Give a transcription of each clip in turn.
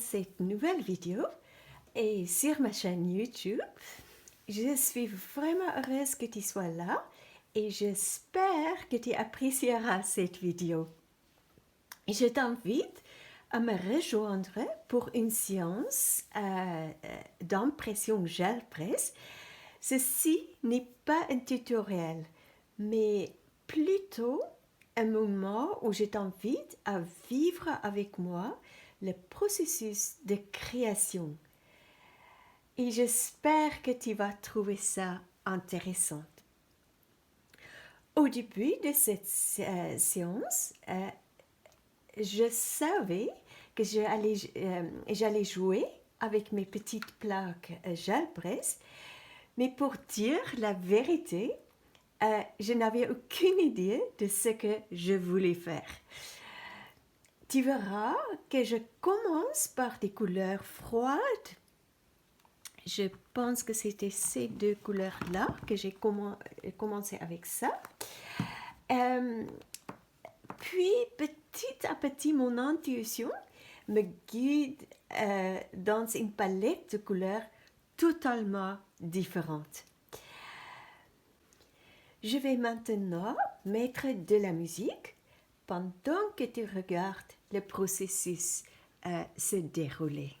cette nouvelle vidéo et sur ma chaîne YouTube. Je suis vraiment heureuse que tu sois là et j'espère que tu apprécieras cette vidéo. Je t'invite à me rejoindre pour une séance d'impression gel presse. Ceci n'est pas un tutoriel, mais plutôt un moment où je t'invite à vivre avec moi le processus de création. Et j'espère que tu vas trouver ça intéressant. Au début de cette séance, je savais que j'allais jouer avec mes petites plaques gel presse, mais pour dire la vérité, je n'avais aucune idée de ce que je voulais faire. Tu verras que je commence par des couleurs froides. Je pense que c'était ces deux couleurs-là que j'ai commencé avec ça. Puis, petit à petit, mon intuition me guide dans une palette de couleurs totalement différentes. Je vais maintenant mettre de la musique pendant que tu regardes le processus se dérouler.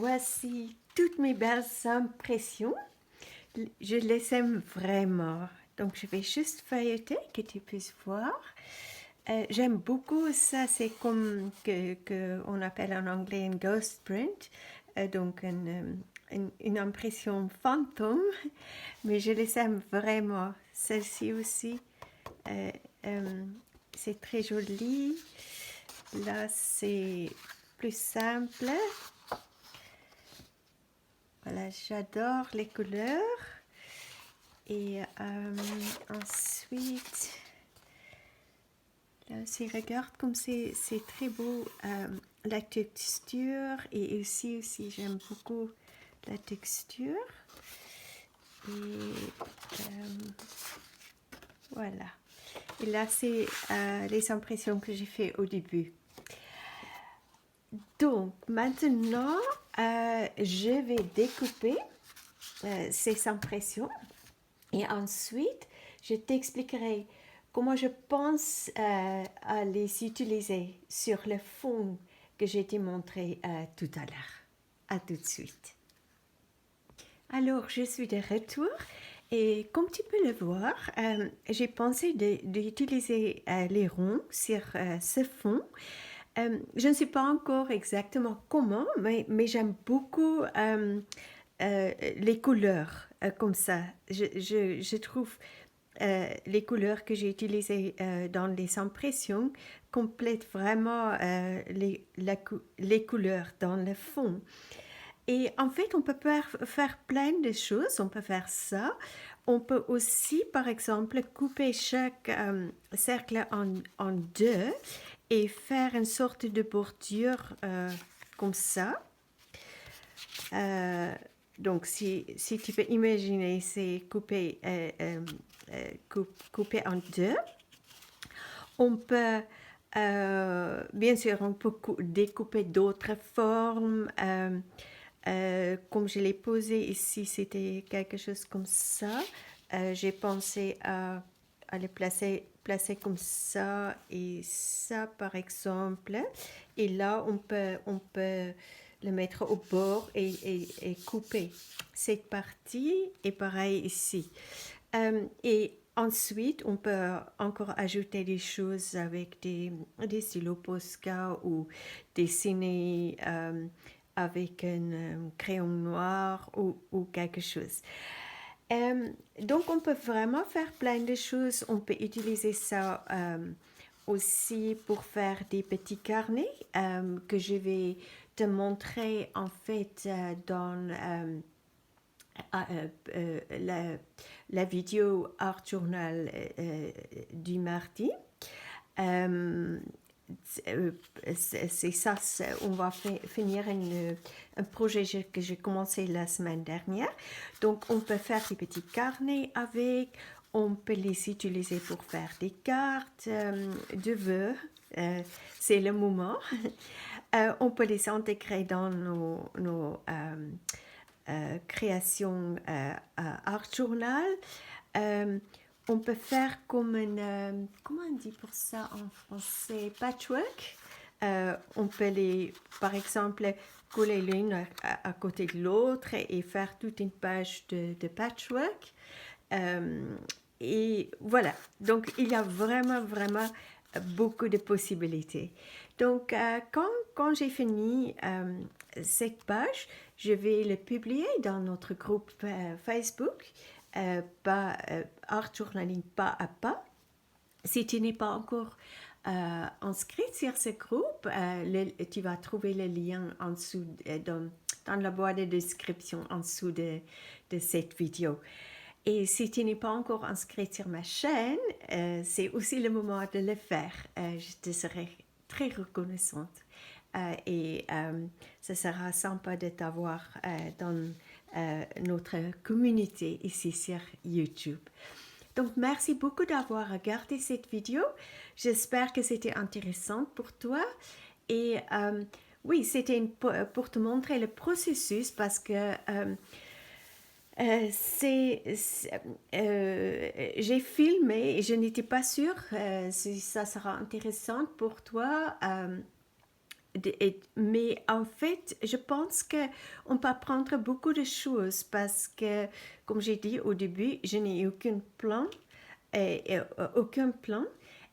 voici toutes mes belles impressions. Je les aime vraiment. Donc, je vais juste feuilleter que tu puisses voir. J'aime beaucoup ça, c'est comme on appelle en anglais un ghost print, donc une impression fantôme, mais je les aime vraiment. Celle-ci aussi, euh, euh, c'est très joli. Là, c'est plus simple. Voilà, j'adore les couleurs. Et ensuite, là aussi, regarde comme c'est très beau la texture. Et aussi j'aime beaucoup la texture. Et voilà. Et là, c'est les impressions que j'ai fait au début. Donc, maintenant, je vais découper ces impressions et ensuite, je t'expliquerai comment je pense à les utiliser sur le fond que j'ai te montré tout à l'heure. À tout de suite. Alors, je suis de retour et comme tu peux le voir, j'ai pensé d'utiliser les ronds sur ce fond. Je ne sais pas encore exactement comment, mais j'aime beaucoup les couleurs comme ça. Je trouve les couleurs que j'ai utilisées dans les impressions complètent vraiment les couleurs dans le fond. Et en fait, on peut faire plein de choses. On peut faire ça. On peut aussi, par exemple, couper chaque cercle en deux et faire une sorte de bordure comme ça. Donc, si tu peux imaginer, c'est coupé en deux. On peut, bien sûr, on peut découper d'autres formes. Comme je l'ai posé ici, c'était quelque chose comme ça. J'ai pensé à le placer comme ça et ça, par exemple. Et là, on peut le mettre au bord et couper cette partie. Et pareil ici. Et ensuite, on peut encore ajouter des choses avec des stylos Posca ou dessiner avec un crayon noir ou quelque chose. Donc, on peut vraiment faire plein de choses. On peut utiliser ça aussi pour faire des petits carnets que je vais te montrer en fait dans la vidéo Art Journal du mardi. C'est ça, on va finir un projet que j'ai commencé la semaine dernière. Donc, on peut faire des petits carnets avec, on peut les utiliser pour faire des cartes de vœux. C'est le moment. On peut les intégrer dans nos créations Art Journal. On peut faire comme comment on dit pour ça en français, patchwork. On peut par exemple, coller l'une à côté de l'autre et faire toute une page de patchwork. Et voilà, donc il y a vraiment beaucoup de possibilités. Donc, quand j'ai fini cette page, je vais le publier dans notre groupe Facebook, Art Journaling pas à pas. Si tu n'es pas encore inscrit sur ce groupe, tu vas trouver le lien en dessous, dans la boîte de description en dessous de cette vidéo. Et si tu n'es pas encore inscrit sur ma chaîne, c'est aussi le moment de le faire. Je te serai très reconnaissante. Et ce sera sympa de t'avoir dans notre communauté ici sur YouTube. Donc, merci beaucoup d'avoir regardé cette vidéo. J'espère que c'était intéressant pour toi. Et oui, c'était pour te montrer le processus parce que j'ai filmé et je n'étais pas sûre si ça sera intéressant pour toi Mais en fait, je pense qu'on peut apprendre beaucoup de choses parce que, comme j'ai dit au début, je n'ai aucun plan.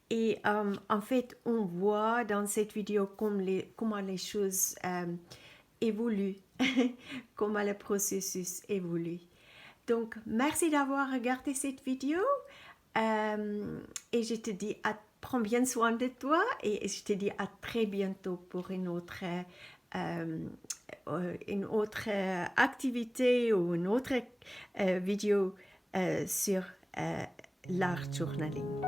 Et en fait, on voit dans cette vidéo comment les choses évoluent, comment le processus évolue. Donc, merci d'avoir regardé cette vidéo et je te dis prends bien soin de toi et je te dis à très bientôt pour une autre activité ou une autre vidéo sur l'art journaling.